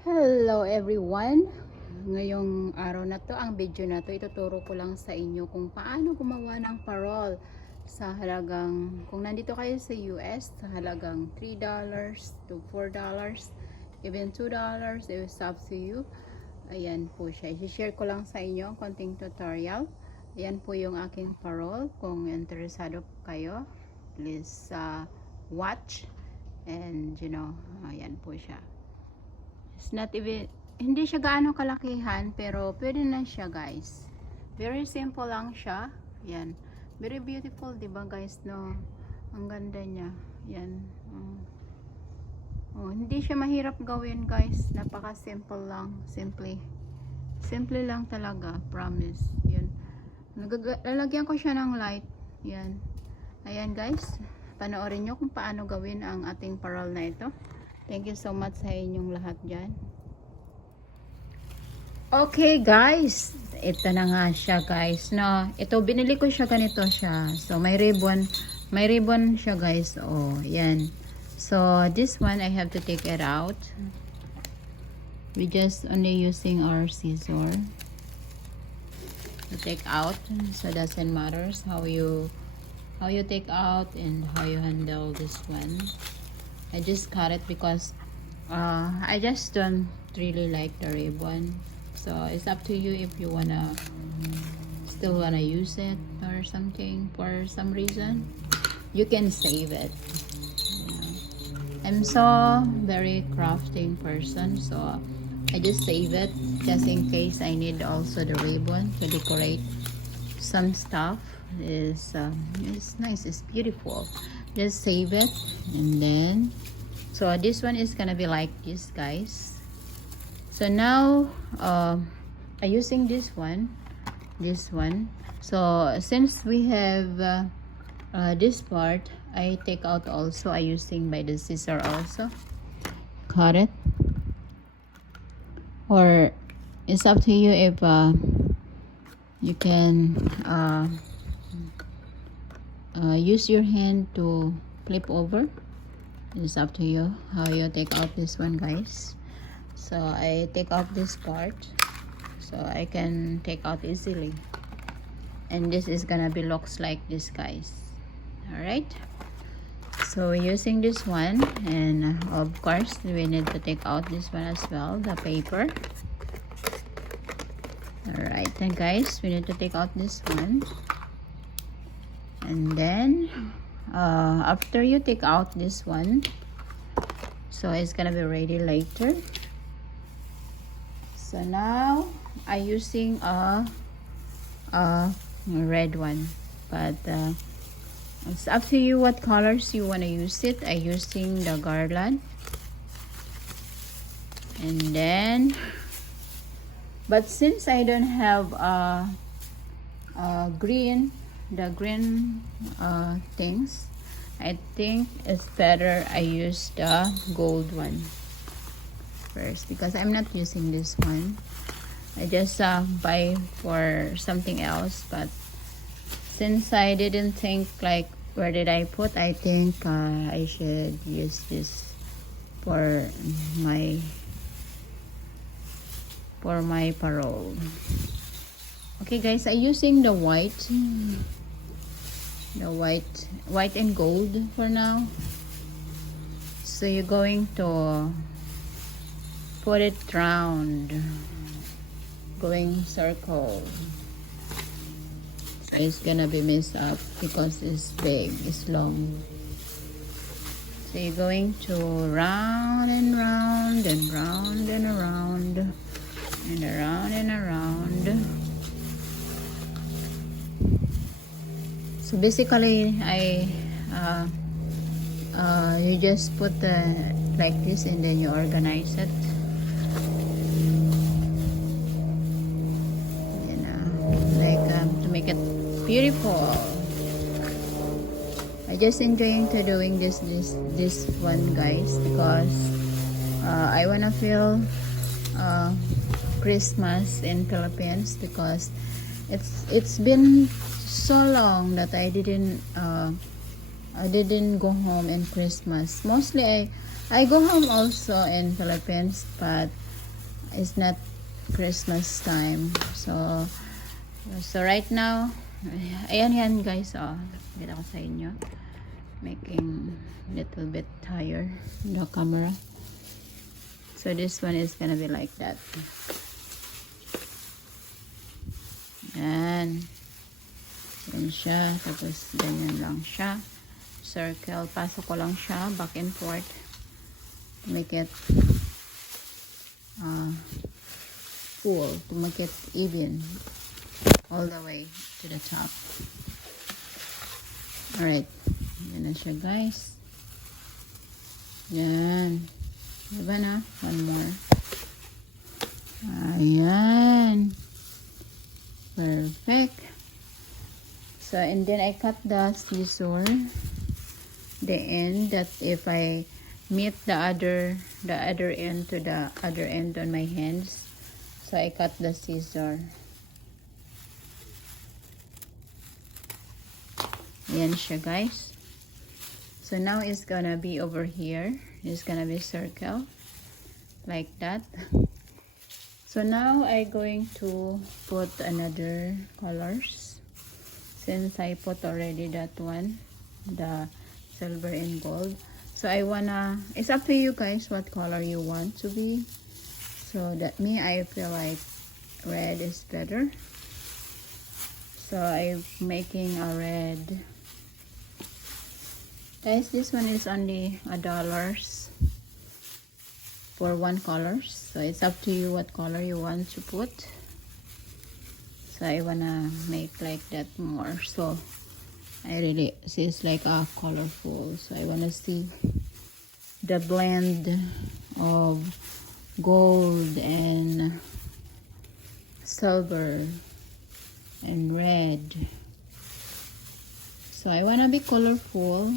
Hello everyone! Ngayong araw na to, ang video na to, ituturo ko lang sa inyo kung paano gumawa ng parol sa halagang, kung nandito kayo sa US, sa halagang $3 to $4, even $2, it's up to you. Ayan po siya. I-share ko lang sa inyo ang konting tutorial. Ayan po yung aking parol. Kung interesado kayo, please watch and ayan po siya. It's not even, hindi siya gaano kalakihan, pero pwede na siya guys. Very simple lang siya. Yan. Very beautiful, diba guys, no? Ang ganda niya. Yan. Hindi siya mahirap gawin guys. Napaka simple lang. Simple lang talaga. Promise. Yan. Lalagyan ko siya ng light. Yan. Ayan guys. Panoorin nyo kung paano gawin ang ating parol na ito. Thank you so much sa inyong lahat dyan. Okay guys, ito na nga siya guys. No, ito binili ko siya, ganito siya. So may ribbon siya guys. Oh, yan. So this one I have to take it out. We just only using our scissor to take out. So doesn't matters how you take out and how you handle this one. I just cut it because I just don't really like the ribbon. So it's up to you if you still wanna use it or something for some reason. You can save it. I'm so very crafting person, so I just save it just in case I need also the ribbon to decorate some stuff. It's nice, it's beautiful. Just save it, and then so this one is gonna be like this guys. So now I'm using this one. So since we have this part, I take out also. I using by the scissor also cut it, or it's up to you if you can use your hand to flip over. It's up to you how you take out this one guys. So I take out this part so I can take out easily, and this is gonna be looks like this guys. All right, so using this one, and of course we need to take out this one as well, the paper. All right, then guys, we need to take out this one. And then after you take out this one, so it's gonna be ready later. So now I using a red one, but it's up to you what colors you want to use it. I using the garland, and then but since I don't have green, the green things, I think it's better I use the gold one first, because I'm not using this one. I just buy for something else, but since I didn't think like where did I put, I think I should use this for my parol. Okay guys, I'm using the white and gold for now. So you're going to put it round, going circle. So it's gonna be messed up because it's big, it's long. So you're going to round and round and round and around and around and around. So basically you just put like this, and then you organize it, to make it beautiful. I just enjoying to doing this one guys, because I wanna feel Christmas in Philippines, because it's been so long that I didn't go home in Christmas. Mostly I go home also in Philippines, but it's not Christmas time. So right now, ayan guys, kita ko sa inyo, making little bit higher the camera. So this one is gonna be like that. Yan siya, tapos ganyan lang siya, circle, pasok ko lang siya back and forth to make it full, to make it even all the way to the top. Alright, yan na siya guys. Yan, diba na? One more. Ayan, perfect. So and then I cut the scissor, the end, that if I meet the other end to the other end on my hands, so I cut the scissor. Yan siya guys. So now it's gonna be over here, it's gonna be circle like that. So now I going to put another colors, since I put already that one, the silver and gold. So I wanna, it's up to you guys what color you want to be. So that I feel like red is better. So I'm making a red. Guys, this one is only $1 for one color. So it's up to you what color you want to put. So I wanna make like that more. So I really see it's like a colorful. So I wanna see the blend of gold and silver and red. So I wanna be colorful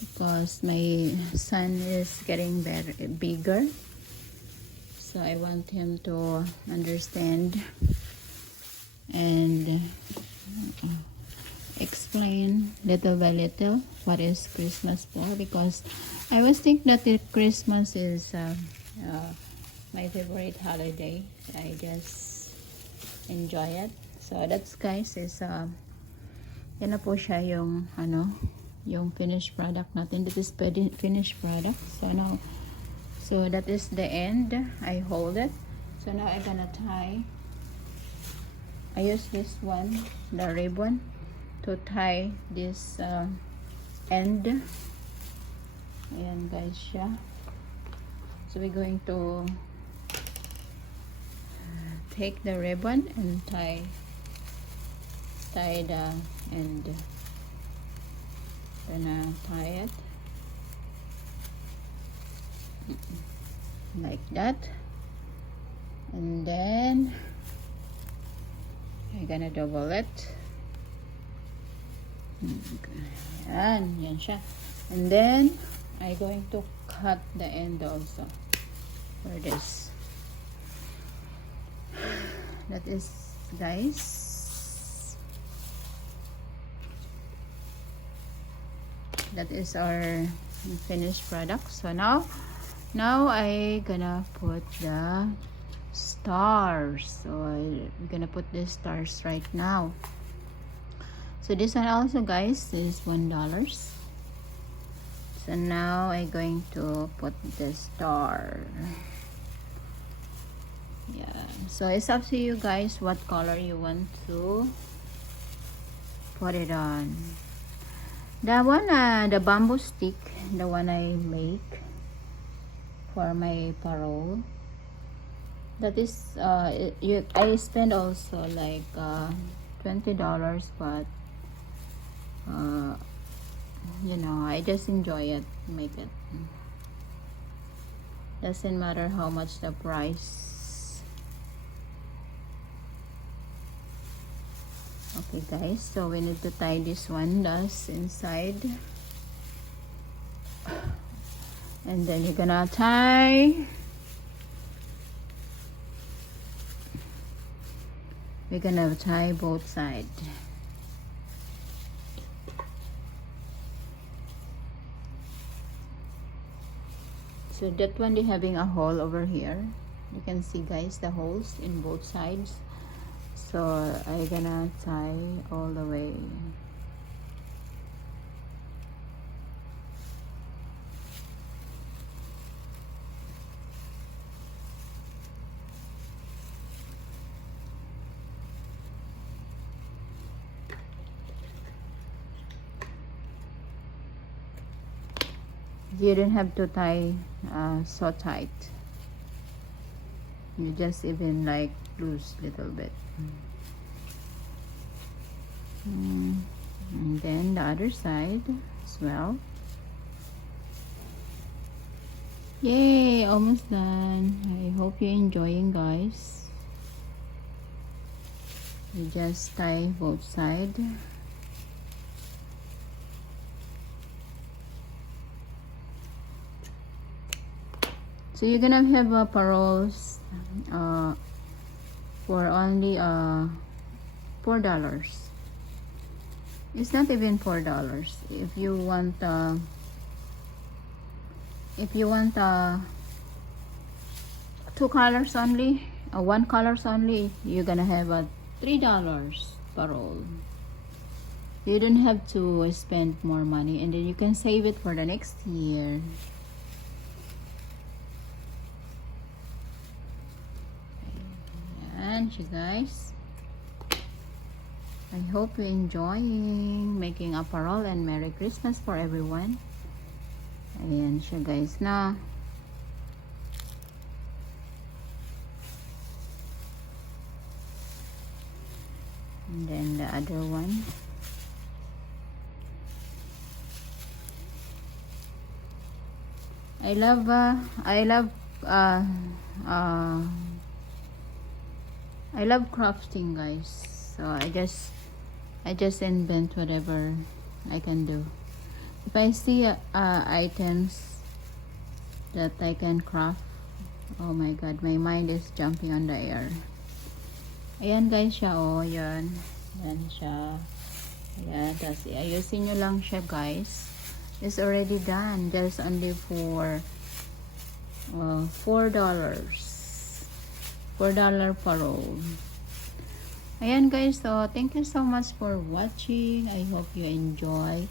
because my son is getting bigger. So I want him to understand and explain little by little what is Christmas for, because I always think that Christmas is my favorite holiday. I just enjoy it. So that's guys, is yan na po siya yung yung finished product natin. That is finished product. So now, so that is the end. I hold it. So now I'm gonna tie. I use this one, the ribbon, to tie this end. Ayan guys siya. So we're going to take the ribbon and tie the end. Gonna tie it like that, and then I'm gonna double it. Yan siya. And then I'm going to cut the end also for this. That is guys, that is our finished product. So now I gonna put the stars. So I'm gonna put the stars right now. So this one also guys is $1. So now I'm going to put the star. Yeah, so it's up to you guys what color you want to put it on. The one, the bamboo stick, the one I make for my parol, that is I spend also like $20, but you know, I just enjoy it, make it. Doesn't matter how much the price. Okay guys, so we need to tie this one thus inside, and then you're gonna tie. We're gonna tie both sides. So that one, they having a hole over here. You can see, guys, the holes in both sides. So I gonna tie all the way. You don't have to tie so tight. You just even like loose little bit. And then the other side as well. Yay, almost done. I hope you're enjoying, guys. You just tie both sides. So you're gonna have paroles for only $4. It's not even $4. If you want two colors only, one colors only, you're gonna have a $3 parole. You don't have to spend more money, and then you can save it for the next year. And you guys, I hope you're enjoying making a parol, and Merry Christmas for everyone. Ayan siya, guys, na. And then the other one. I love crafting, guys. So I just invent whatever I can do. If I see items that I can craft, oh my god, my mind is jumping on the air. Ayan, guys, siya, oh, yan. Yan siya. Ayan, tapos ayusin nyo lang siya, guys. It's already done. There's only for $4. $4 parole. Ayan, guys, so thank you so much for watching. I hope you enjoy,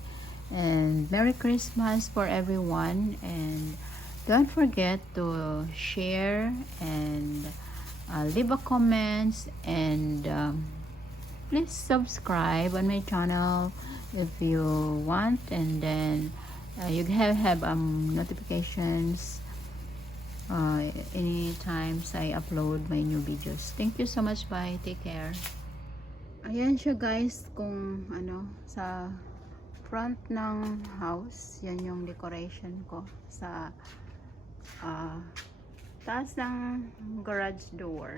and Merry Christmas for everyone, and don't forget to share and leave a comments, and please subscribe on my channel if you want, and then you have notifications anytime I upload my new videos. Thank you so much. Bye. Take care. Ayan siya, guys, kung ano, sa front ng house, yan yung decoration ko sa taas ng garage door.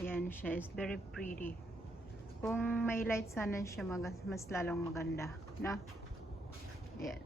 Ayan siya, it's very pretty. Kung may light sana siya, mas lalong maganda, na. Ayan.